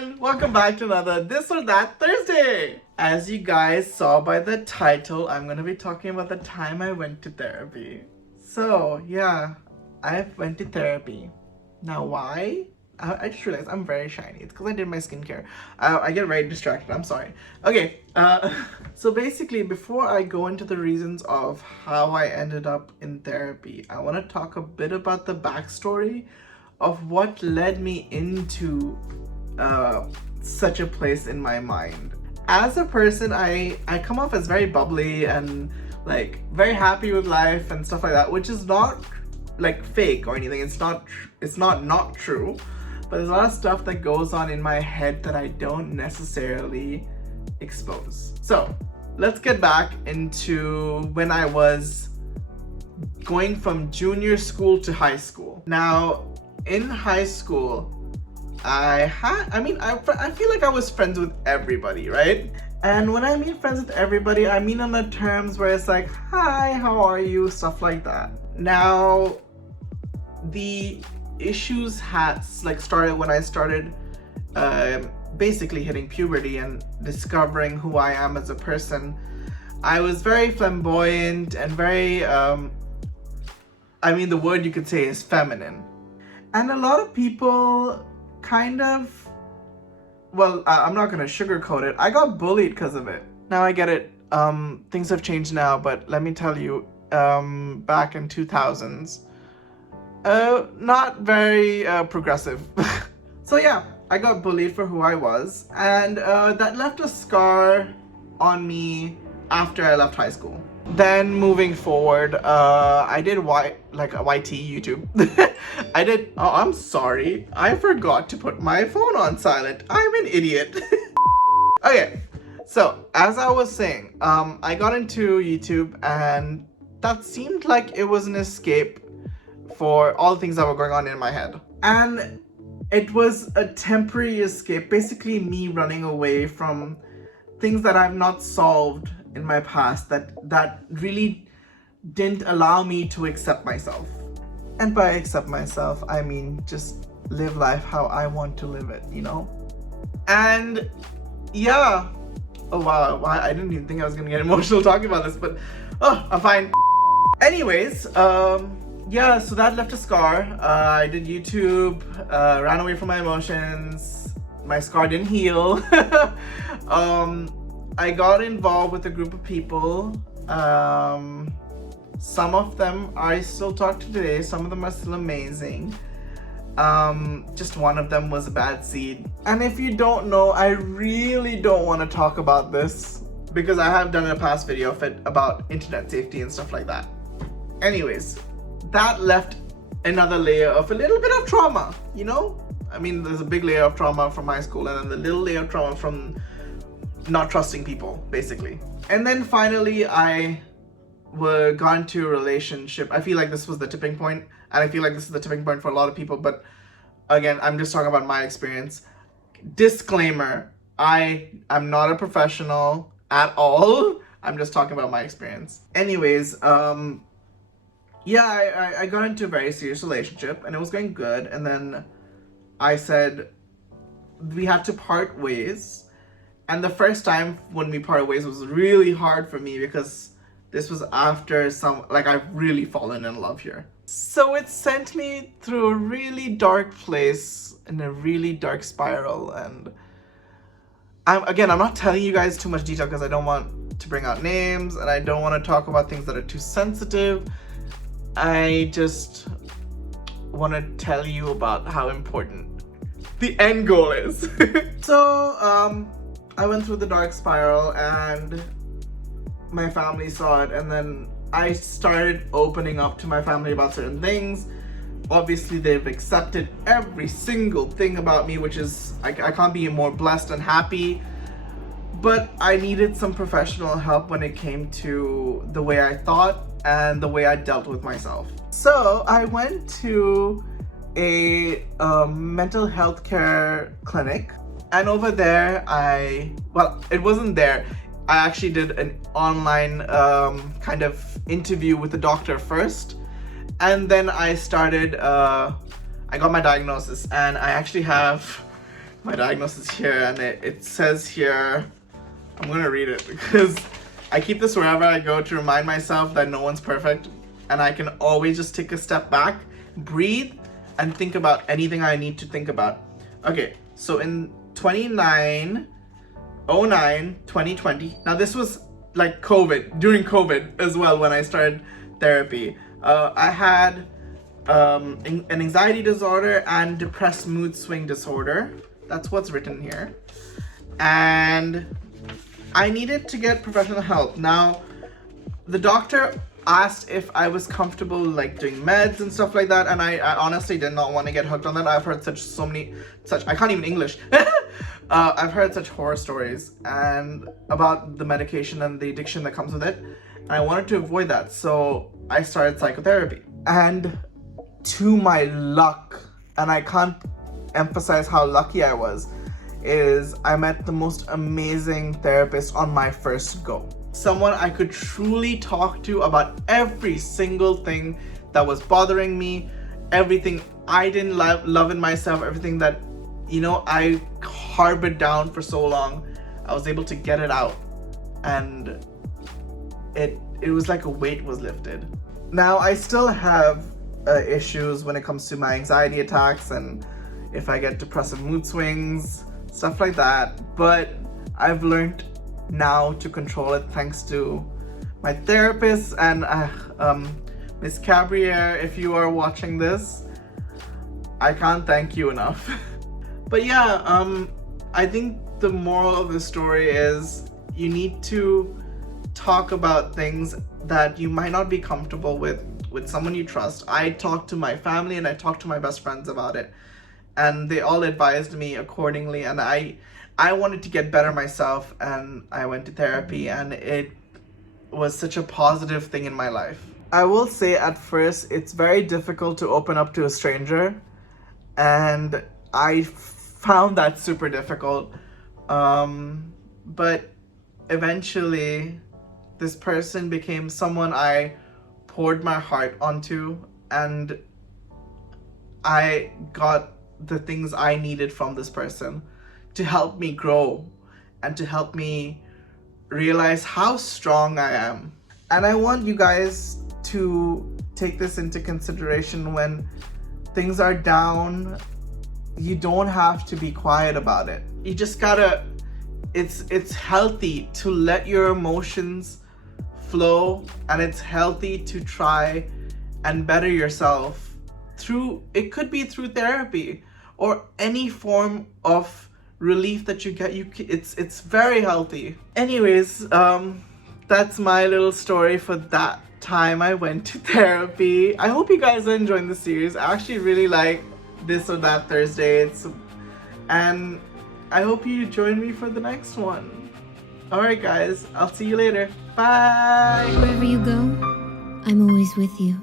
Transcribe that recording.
everyone! Welcome back to another This or That Thursday! As you guys saw by the title, I'm gonna be talking about the time I went to therapy. So, yeah, I went to therapy. Now, why? I just realized I'm very shiny. It's because I did my skincare. I get very distracted. I'm sorry. Okay, so basically, before I go into the reasons of how I ended up in therapy, I want to talk a bit about the backstory of what led me into such a place in my mind. As a person, I come off as very bubbly and like very happy with life and stuff like that, which is not like fake or anything. It's not true. But there's a lot of stuff that goes on in my head that I don't necessarily expose. So let's get back into when I was going from junior school to high school. Now, in high school, I feel like I was friends with everybody, right? And when I mean friends with everybody, I mean on the terms where it's like, hi, how are you? Stuff like that. Now, the issues had started when I started basically hitting puberty and discovering who I am as a person. I was very flamboyant and very, the word you could say is feminine. And a lot of people kind of, I'm not gonna sugarcoat it. I got bullied because of it. Now I get it. Things have changed now, but let me tell you, back in 2000s, not very progressive. So yeah, I got bullied for who I was, and that left a scar on me after I left high school. Then moving forward, I did YT YouTube. I'm sorry, I forgot to put my phone on silent. I'm an idiot. Okay, so as I was saying, I got into YouTube, and that seemed like it was an escape for all the things that were going on in my head. And it was a temporary escape, basically me running away from things that I've not solved in my past that really didn't allow me to accept myself. And by accept myself, I mean just live life how I want to live it, you know? And yeah, oh wow, I didn't even think I was gonna get emotional talking about this, but I'm fine. Anyways, yeah, so that left a scar. I did YouTube, ran away from my emotions. My scar didn't heal. I got involved with a group of people. Some of them I still talk to today. Some of them are still amazing. Just one of them was a bad seed. And if you don't know, I really don't want to talk about this because I have done a past video of it about internet safety and stuff like that. Anyways, that left another layer of a little bit of trauma, you know? I mean, there's a big layer of trauma from high school and then the little layer of trauma from not trusting people, basically. And then finally, I got into a relationship. I feel like this was the tipping point, and I feel like this is the tipping point for a lot of people, but again, I'm just talking about my experience. Disclaimer, I am not a professional at all. I'm just talking about my experience. Anyways, yeah, I got into a very serious relationship and it was going good, and then I said we had to part ways. And the first time when we parted ways was really hard for me because this was after I've really fallen in love here. So it sent me through a really dark place in a really dark spiral, and I'm not telling you guys too much detail because I don't want to bring out names and I don't want to talk about things that are too sensitive. I just want to tell you about how important the end goal is. So, I went through the dark spiral and my family saw it, and then I started opening up to my family about certain things. Obviously, they've accepted every single thing about me, which is, I can't be more blessed and happy. But I needed some professional help when it came to the way I thought and the way I dealt with myself. So I went to a mental health care clinic, and over there it wasn't there. I actually did an online kind of interview with the doctor first, and then I started, I got my diagnosis, and I actually have my diagnosis here, and it says here, I'm gonna read it because I keep this wherever I go to remind myself that no one's perfect, and I can always just take a step back, breathe, and think about anything I need to think about. Okay, so in 2020, now this was like during COVID as well when I started therapy. I had an anxiety disorder and depressed mood swing disorder. That's what's written here. And I needed to get professional help. Now, the doctor asked if I was comfortable like doing meds and stuff like that, and I honestly did not want to get hooked on that. I've heard I can't even English. I've heard such horror stories and about the medication and the addiction that comes with it, and I wanted to avoid that, so I started psychotherapy. And to my luck, and I can't emphasize how lucky I was, is I met the most amazing therapist on my first go. Someone I could truly talk to about every single thing that was bothering me, everything I didn't love in myself, everything that, you know, I harbored down for so long. I was able to get it out, and it was like a weight was lifted. Now I still have issues when it comes to my anxiety attacks and if I get depressive mood swings, stuff like that, but I've learned now to control it thanks to my therapist and Miss Cabriere. If you are watching this, I can't thank you enough. But yeah, I think the moral of the story is you need to talk about things that you might not be comfortable with someone you trust. I talked to my family and I talked to my best friends about it, and they all advised me accordingly, and I wanted to get better myself, and I went to therapy, and it was such a positive thing in my life. I will say at first it's very difficult to open up to a stranger, and I found that super difficult, but eventually this person became someone I poured my heart onto, and I got the things I needed from this person to help me grow and to help me realize how strong I am. And I want you guys to take this into consideration when things are down. You don't have to be quiet about it. You just gotta, it's healthy to let your emotions flow, and it's healthy to try and better yourself through, it could be through therapy or any form of relief that you get. It's very healthy. Anyways, that's my little story for that time I went to therapy. I hope you guys are enjoying the series. I actually really like This or That Thursday, and I hope you join me for the next one. Alright guys, I'll see you later. Bye! Wherever you go, I'm always with you.